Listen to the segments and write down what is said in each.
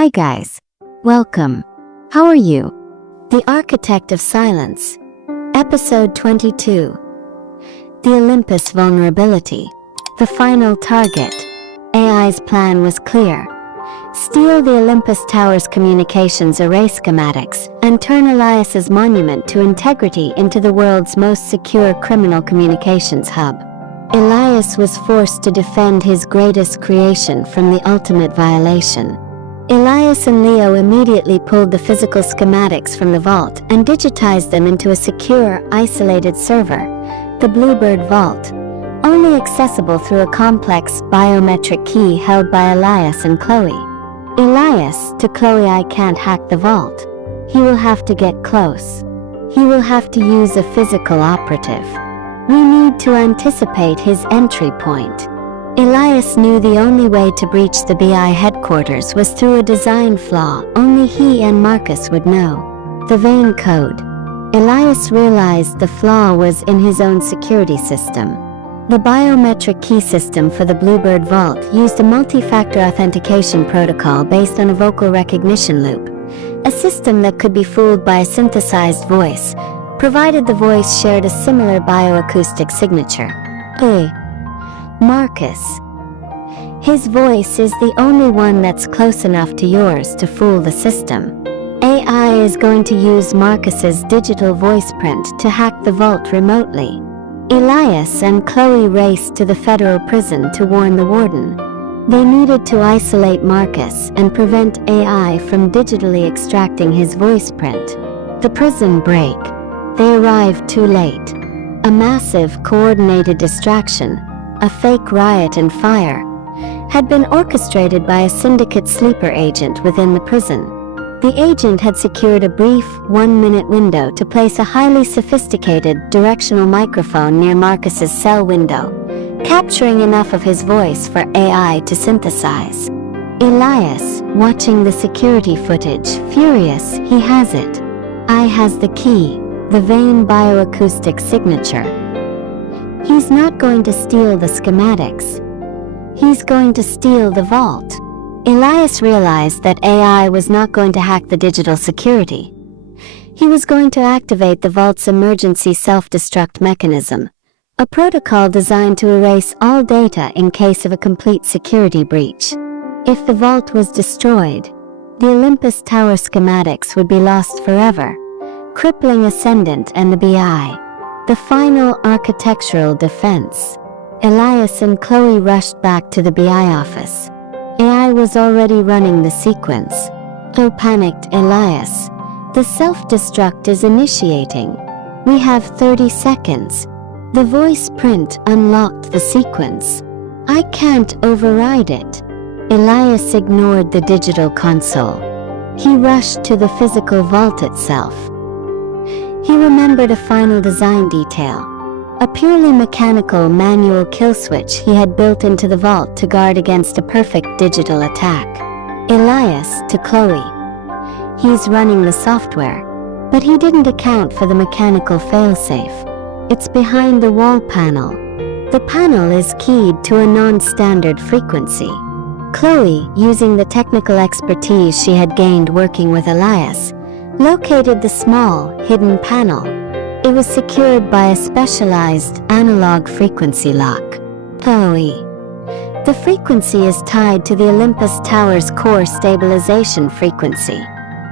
Hi guys. Welcome. How are you? The Architect of Silence. Episode 22. The Olympus Vulnerability. The final target. AI's plan was clear. Steal the Olympus Tower's communications array schematics and turn Elias's monument to integrity into the world's most secure criminal communications hub. Elias was forced to defend his greatest creation from the ultimate violation. Elias and Leo immediately pulled the physical schematics from the vault and digitized them into a secure, isolated server, the Bluebird Vault, only accessible through a complex biometric key held by Elias and Chloe. Elias, to Chloe, I can't hack the vault. He will have to get close. He will have to use a physical operative. We need to anticipate his entry point. Elias knew the only way to breach the BI headquarters was through a design flaw only he and Marcus would know. The Vane Code. Elias realized the flaw was in his own security system. The biometric key system for the Bluebird Vault used a multi-factor authentication protocol based on a vocal recognition loop, a system that could be fooled by a synthesized voice, provided the voice shared a similar bioacoustic signature. Hey, Marcus. His voice is the only one that's close enough to yours to fool the system. AI is going to use Marcus's digital voice print to hack the vault remotely. Elias and Chloe raced to the federal prison to warn the warden. They needed to isolate Marcus and prevent AI from digitally extracting his voice print. The prison break. They arrived too late. A massive, coordinated distraction, a fake riot and fire, had been orchestrated by a syndicate sleeper agent within the prison. The agent had secured a brief, 1-minute window to place a highly sophisticated directional microphone near Marcus's cell window, capturing enough of his voice for AI to synthesize. Elias, watching the security footage, furious, he has it. I has the key, the Vane bioacoustic signature. He's not going to steal the schematics. He's going to steal the vault. Elias realized that AI was not going to hack the digital security. He was going to activate the vault's emergency self-destruct mechanism, a protocol designed to erase all data in case of a complete security breach. If the vault was destroyed, the Olympus Tower schematics would be lost forever, crippling Ascendant and the BI. The final architectural defense. Elias and Chloe rushed back to the BI office. AI was already running the sequence. Oh, panicked Elias. The self-destruct is initiating. We have 30 seconds. The voice print unlocked the sequence. I can't override it. Elias ignored the digital console. He rushed to the physical vault itself. He remembered a final design detail. A purely mechanical manual kill switch he had built into the vault to guard against a perfect digital attack. Elias, to Chloe. He's running the software, but he didn't account for the mechanical failsafe. It's behind the wall panel. The panel is keyed to a non-standard frequency. Chloe, using the technical expertise she had gained working with Elias, located the small, hidden panel. It was secured by a specialized analog frequency lock. Chloe. The frequency is tied to the Olympus Tower's core stabilization frequency.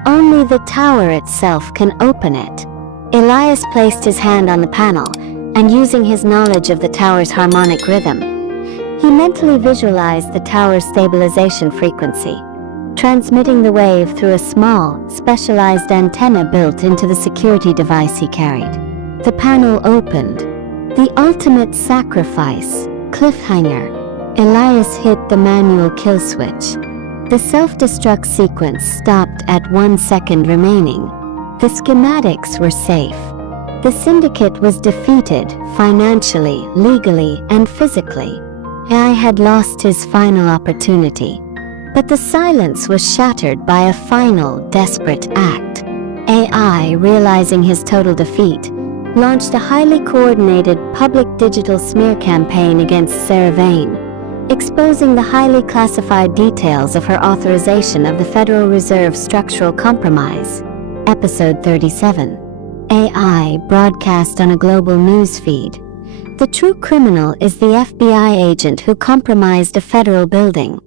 Only the tower itself can open it. Elias placed his hand on the panel, and using his knowledge of the tower's harmonic rhythm, he mentally visualized the tower's stabilization frequency, transmitting the wave through a small, specialized antenna built into the security device he carried. The panel opened. The ultimate sacrifice. Cliffhanger. Elias hit the manual kill switch. The self-destruct sequence stopped at 1 second remaining. The schematics were safe. The syndicate was defeated financially, legally, and physically. AI had lost his final opportunity. But the silence was shattered by a final, desperate act. AI, realizing his total defeat, launched a highly coordinated public digital smear campaign against Sarah Vane, exposing the highly classified details of her authorization of the Federal Reserve structural compromise. Episode 37. AI broadcast on a global news feed. The true criminal is the FBI agent who compromised a federal building.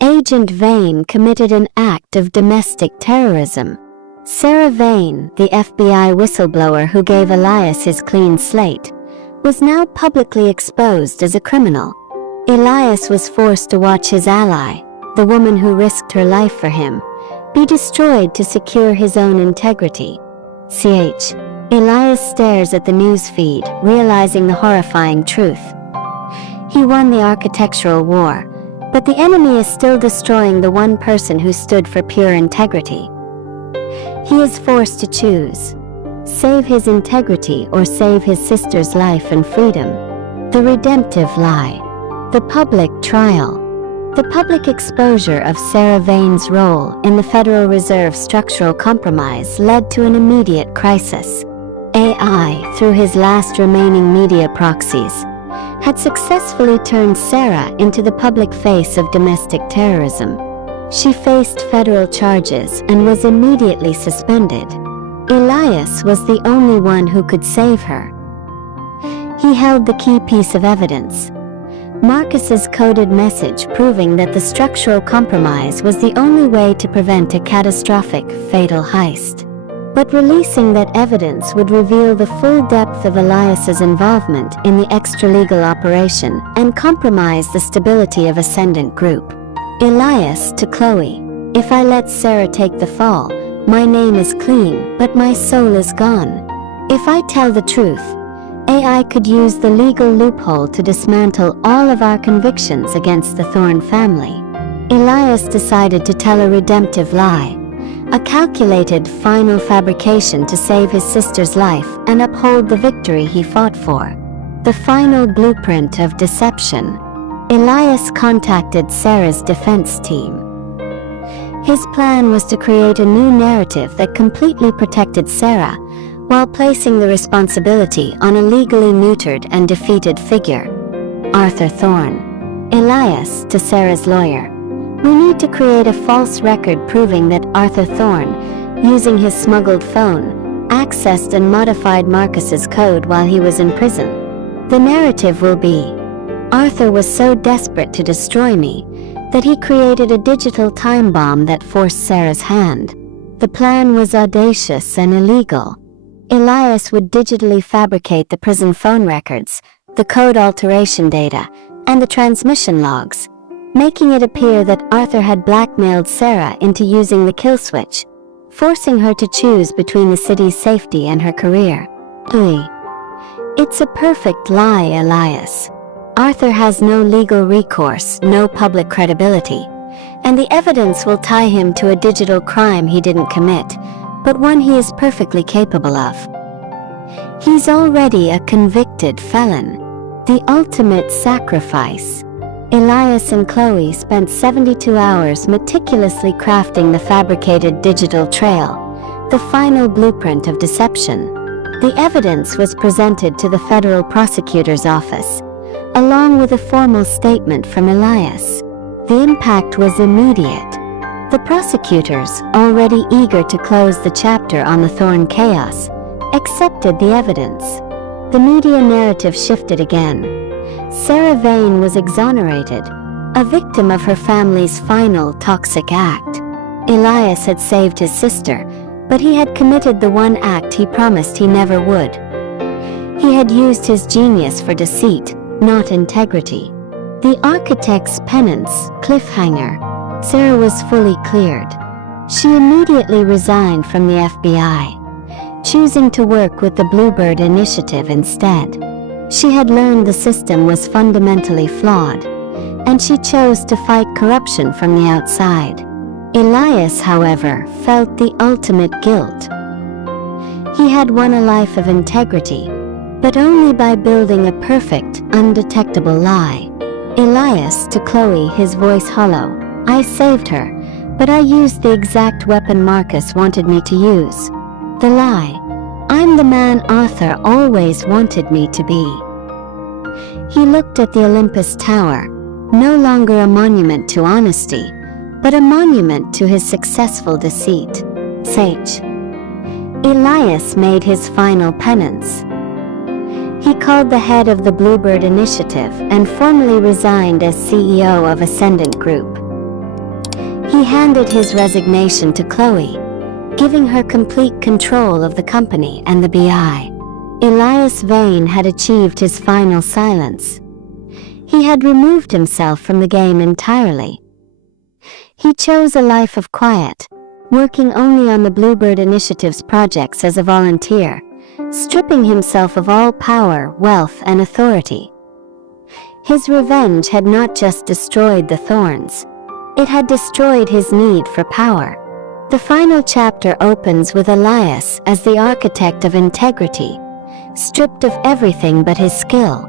Agent Vane committed an act of domestic terrorism. Sarah Vane, the FBI whistleblower who gave Elias his clean slate, was now publicly exposed as a criminal. Elias was forced to watch his ally, the woman who risked her life for him, be destroyed to secure his own integrity. Elias stares at the news feed, realizing the horrifying truth. He won the architectural war, but the enemy is still destroying the one person who stood for pure integrity. He is forced to choose: save his integrity or save his sister's life and freedom. The redemptive lie. The public trial. The public exposure of Sarah Vane's role in the Federal Reserve structural compromise led to an immediate crisis. AI, through his last remaining media proxies, had successfully turned Sarah into the public face of domestic terrorism. She faced federal charges and was immediately suspended. Elias was the only one who could save her. He held the key piece of evidence: Marcus's coded message proving that the structural compromise was the only way to prevent a catastrophic, fatal heist. But releasing that evidence would reveal the full depth of Elias's involvement in the extralegal operation and compromise the stability of Ascendant Group. Elias to Chloe: "If I let Sarah take the fall, my name is clean, but my soul is gone. If I tell the truth, AI could use the legal loophole to dismantle all of our convictions against the Thorne family." Elias decided to tell a redemptive lie, a calculated final fabrication to save his sister's life and uphold the victory he fought for. The final blueprint of deception. Elias contacted Sarah's defense team. His plan was to create a new narrative that completely protected Sarah, while placing the responsibility on a legally neutered and defeated figure: Arthur Thorne. Elias to Sarah's lawyer: "We need to create a false record proving that Arthur Thorne, using his smuggled phone, accessed and modified Marcus's code while he was in prison. The narrative will be: Arthur was so desperate to destroy me that he created a digital time bomb that forced Sarah's hand. The plan was audacious and illegal." Elias would digitally fabricate the prison phone records, the code alteration data, and the transmission logs, making it appear that Arthur had blackmailed Sarah into using the kill switch, forcing her to choose between the city's safety and her career. It's a perfect lie, Elias. Arthur has no legal recourse, no public credibility, and the evidence will tie him to a digital crime he didn't commit, but one he is perfectly capable of. He's already a convicted felon. The ultimate sacrifice. Elias and Chloe spent 72 hours meticulously crafting the fabricated digital trail, the final blueprint of deception. The evidence was presented to the federal prosecutor's office, along with a formal statement from Elias. The impact was immediate. The prosecutors, already eager to close the chapter on the Thorne chaos, accepted the evidence. The media narrative shifted again. Sarah Vane was exonerated, a victim of her family's final toxic act. Elias had saved his sister, but he had committed the one act he promised he never would. He had used his genius for deceit, not integrity. The architect's penance, cliffhanger. Sarah was fully cleared. She immediately resigned from the FBI, choosing to work with the Bluebird Initiative instead. She had learned the system was fundamentally flawed, and she chose to fight corruption from the outside. Elias, however, felt the ultimate guilt. He had won a life of integrity, but only by building a perfect, undetectable lie. Elias to Chloe, his voice hollow: "I saved her, but I used the exact weapon Marcus wanted me to use. The lie: I'm the man Arthur always wanted me to be." He looked at the Olympus Tower, no longer a monument to honesty, but a monument to his successful deceit. Sage. Elias made his final penance. He called the head of the Bluebird Initiative and formally resigned as CEO of Ascendant Group. He handed his resignation to Chloe, giving her complete control of the company and the BI. Elias Vane had achieved his final silence. He had removed himself from the game entirely. He chose a life of quiet, working only on the Bluebird Initiative's projects as a volunteer, stripping himself of all power, wealth, and authority. His revenge had not just destroyed the Thorns, it had destroyed his need for power. The final chapter opens with Elias as the architect of integrity, stripped of everything but his skill.